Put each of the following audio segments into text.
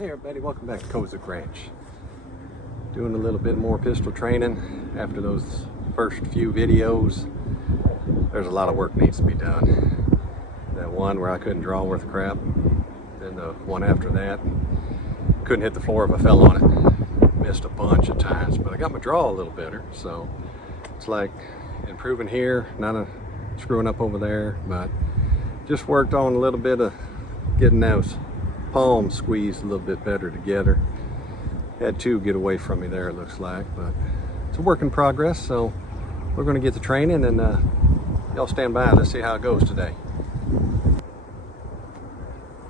Hey everybody, welcome back to Kozik Ranch. Doing a little bit more pistol training after those first few videos. There's a lot of work needs to be done. That one where I couldn't draw worth crap, then the one after that, couldn't hit the floor if I fell on it. Missed a bunch of times, but I got my draw a little better, so it's like improving here, not screwing up over there, but just worked on a little bit of getting those palms squeezed a little bit better together. Had two get away from me there, it looks like, but it's a work in progress. So we're going to get to training, and y'all stand by. Let's see how it goes today.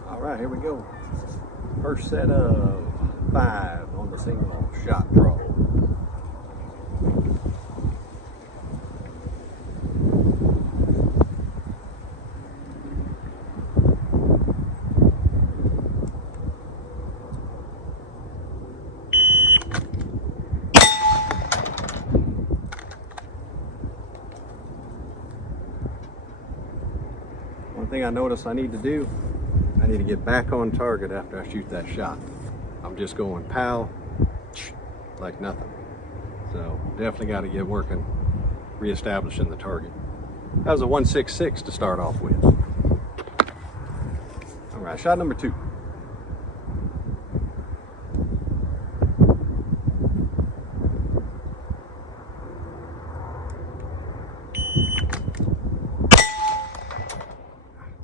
All right, here we go. First set of 5 on the single shot draw. One thing I noticed I need to do, I need to get back on target after I shoot that shot. I'm just going pow, like nothing. So definitely got to get working, reestablishing the target. That was a 166 to start off with. All right, shot number 2.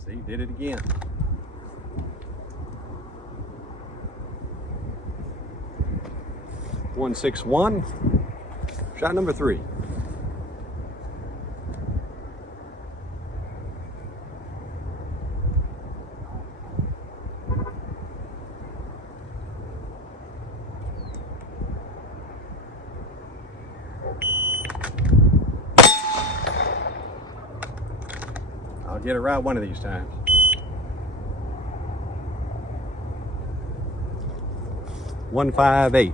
See, did it again. .161. Shot number 3. I'll get it right one of these times. .158.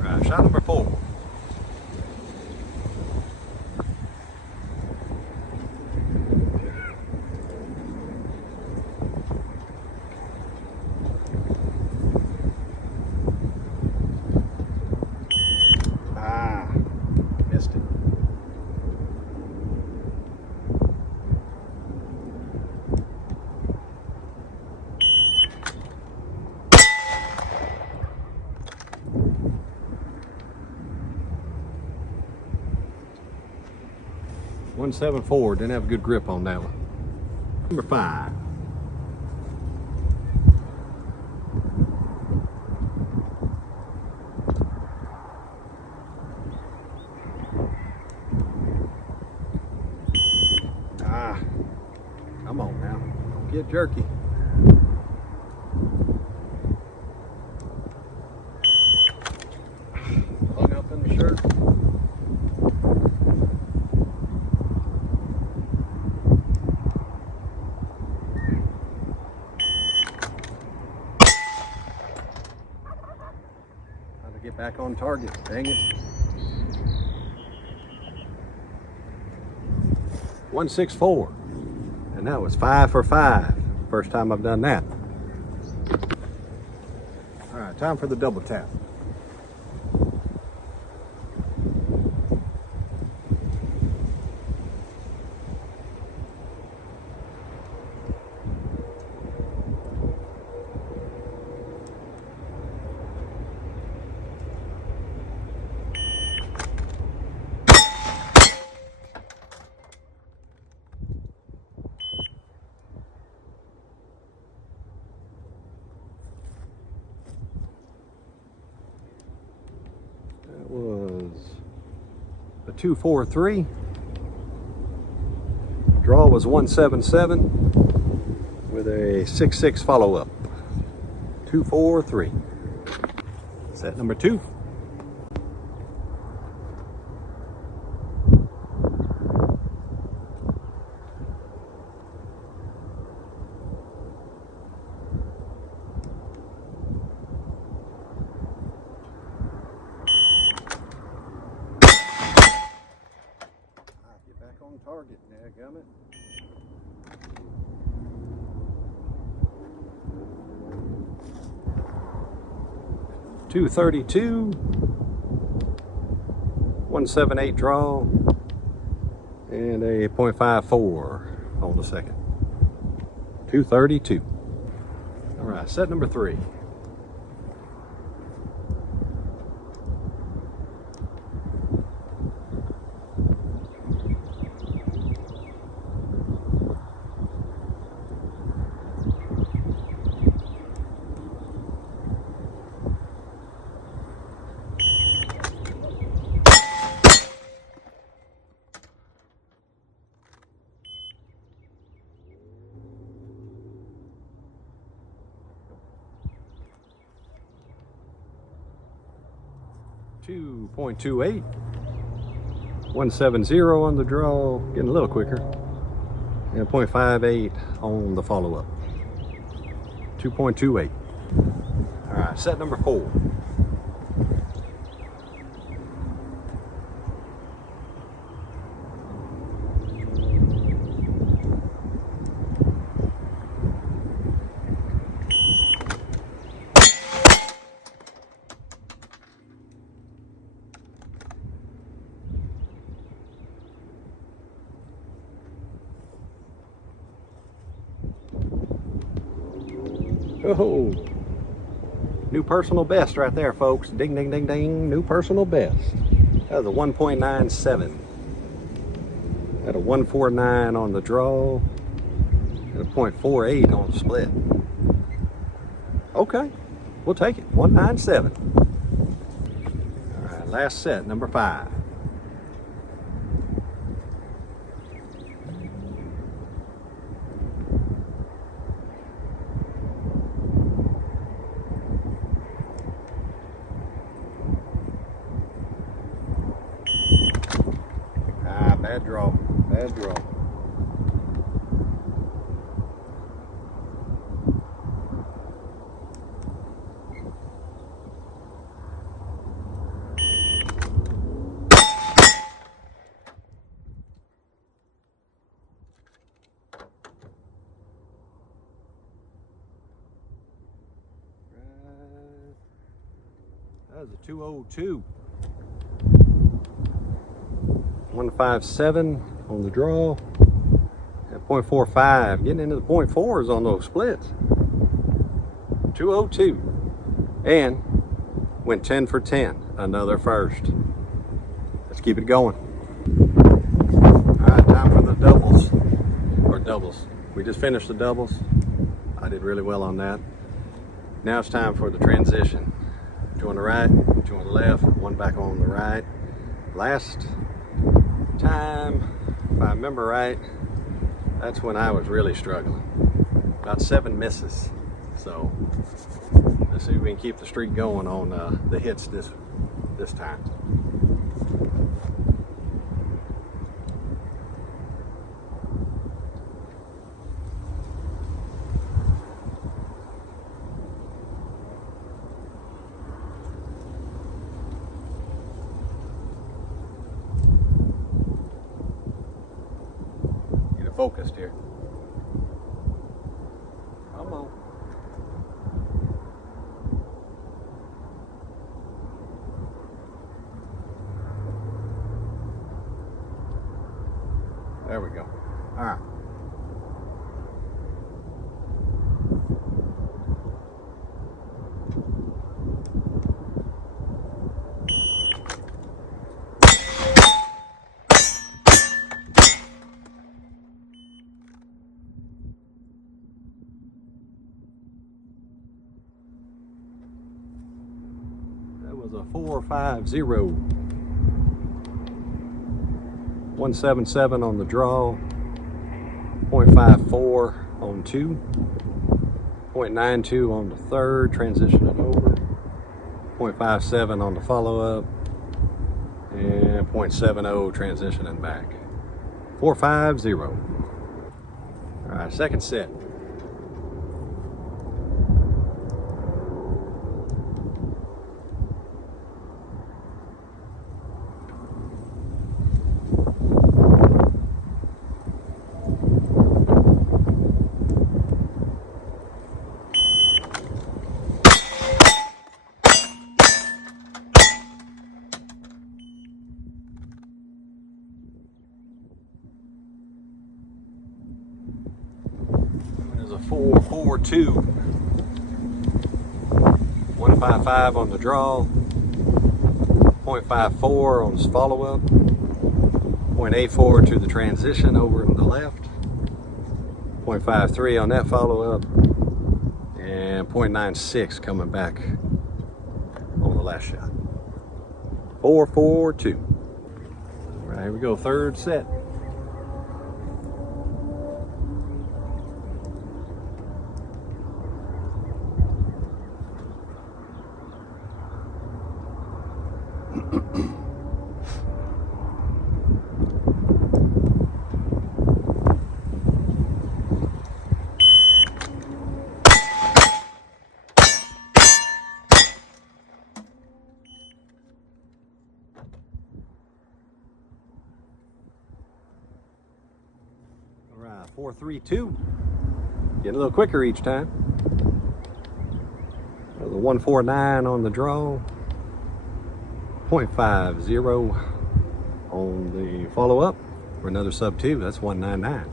Right, shot number 4. Missed it. .174, didn't have a good grip on that one. Number 5. Come on now, don't get jerky. Hung up in the shirt. Get back on target, dang it. 164, and that was 5 for 5. First time I've done that. All right, time for the double tap. That was a 243. Draw was 177 with a 6-6 follow-up. 243. Set number 2. On target, dadgummit. 232, 178 draw, and a .54 on the second. 232. All right, set number 3. .28, 170 on the draw, getting a little quicker, and .58 on the follow-up. 2.28. All right, set number 4. Oh, new personal best right there, folks. Ding, ding, ding, ding. New personal best. That was a 1.97. Had a 149 on the draw and a .48 on the split. Okay, we'll take it. 197. All right, last set, number 5. Bad draw, bad draw. That was a 202. 157 on the draw, and .45, getting into the .4s on those splits. 202, and went 10 for 10, another first. Let's keep it going. All right, time for the doubles, or doubles. We just finished the doubles. I did really well on that. Now it's time for the transition. 2 on the right, 2 on the left, 1 back on the right. Last time, if I remember right, that's when I was really struggling. About 7 misses. So let's see if we can keep the streak going on the hits this time. Focused here. Come on. There we go. All right. Was a 450. 177 on the draw, .54 on 2, .92 on the third, transitioning over, .57 on the follow-up, and .70 transitioning back. 450. All right, second set. 4.42. 155 on the draw. 0.54 on his follow-up. 0.84 to the transition over on the left. 0.53 on that follow-up. And 0.96 coming back on the last shot. 4.42. All right, here we go, third set. All right, 4.32. Getting a little quicker each time. The 149 on the draw. 0.50 on the follow-up for another sub 2. That's 199.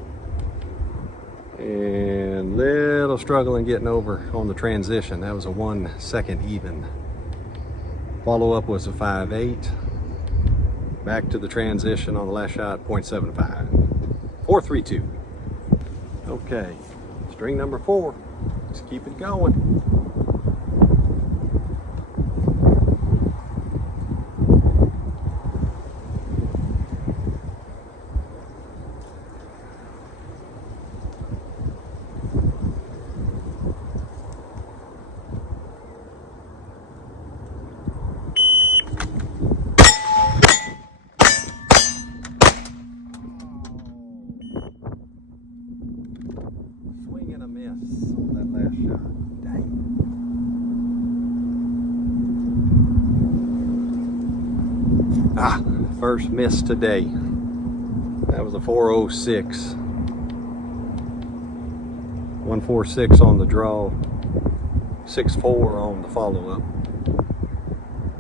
And little struggling getting over on the transition. That was a 1 second even. Follow-up was a 5.8. Back to the transition on the last shot, 0.75. 4.32. Okay, string number 4. Let's keep it going. Miss on that last shot. Dang. First miss today. That was a 4.06. 1.46 on the draw. 6.4 on the follow-up.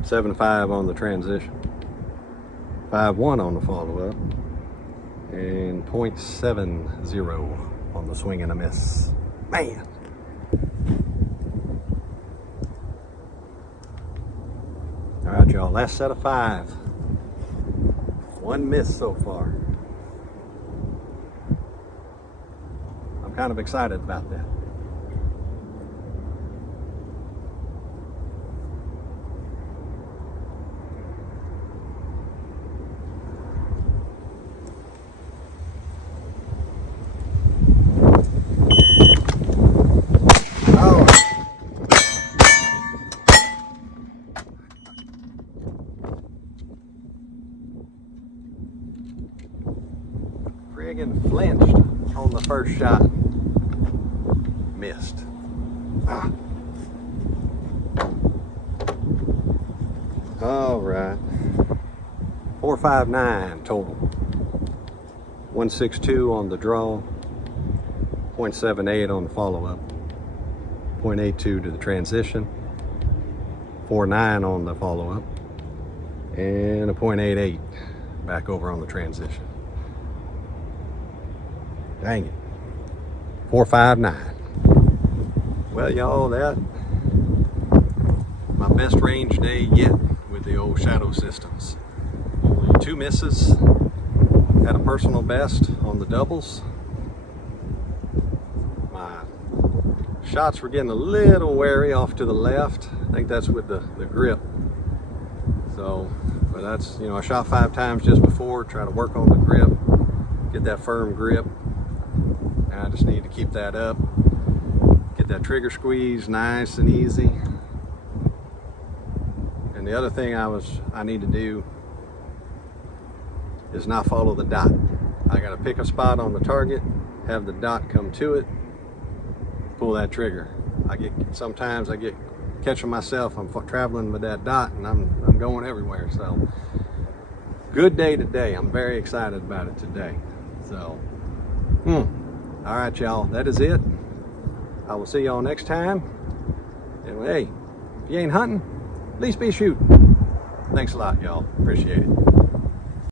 7.5 on the transition. 5.1 on the follow-up. And 0.70 on the swing and a miss. Man. All right, y'all, last set of 5. 1 miss so far. I'm kind of excited about that. Friggin' flinched on the first shot. Missed. All right. 4.59 total. 1.62 on the draw. 0.78 on the follow-up. 0.82 to the transition. 4.9 on the follow-up. And a 0.88 back over on the transition. Dang it. 4.59. Well, y'all, that my best range day yet with the old shadow systems. Only 2 misses. Had a personal best on the doubles. My shots were getting a little wary off to the left. I think that's with the grip. So, but that's, you know, I shot 5 times just before, try to work on the grip, get that firm grip. And I just need to keep that up, get that trigger squeeze nice and easy. And the other thing I need to do is not follow the dot. I got to pick a spot on the target, have the dot come to it, pull that trigger. Sometimes I get catching myself. I'm traveling with that dot and I'm going everywhere. So good day today. I'm very excited about it today. So all right, y'all, that is it. I will see y'all next time. And hey, if you ain't hunting, at least be shooting. Thanks a lot, y'all. Appreciate it.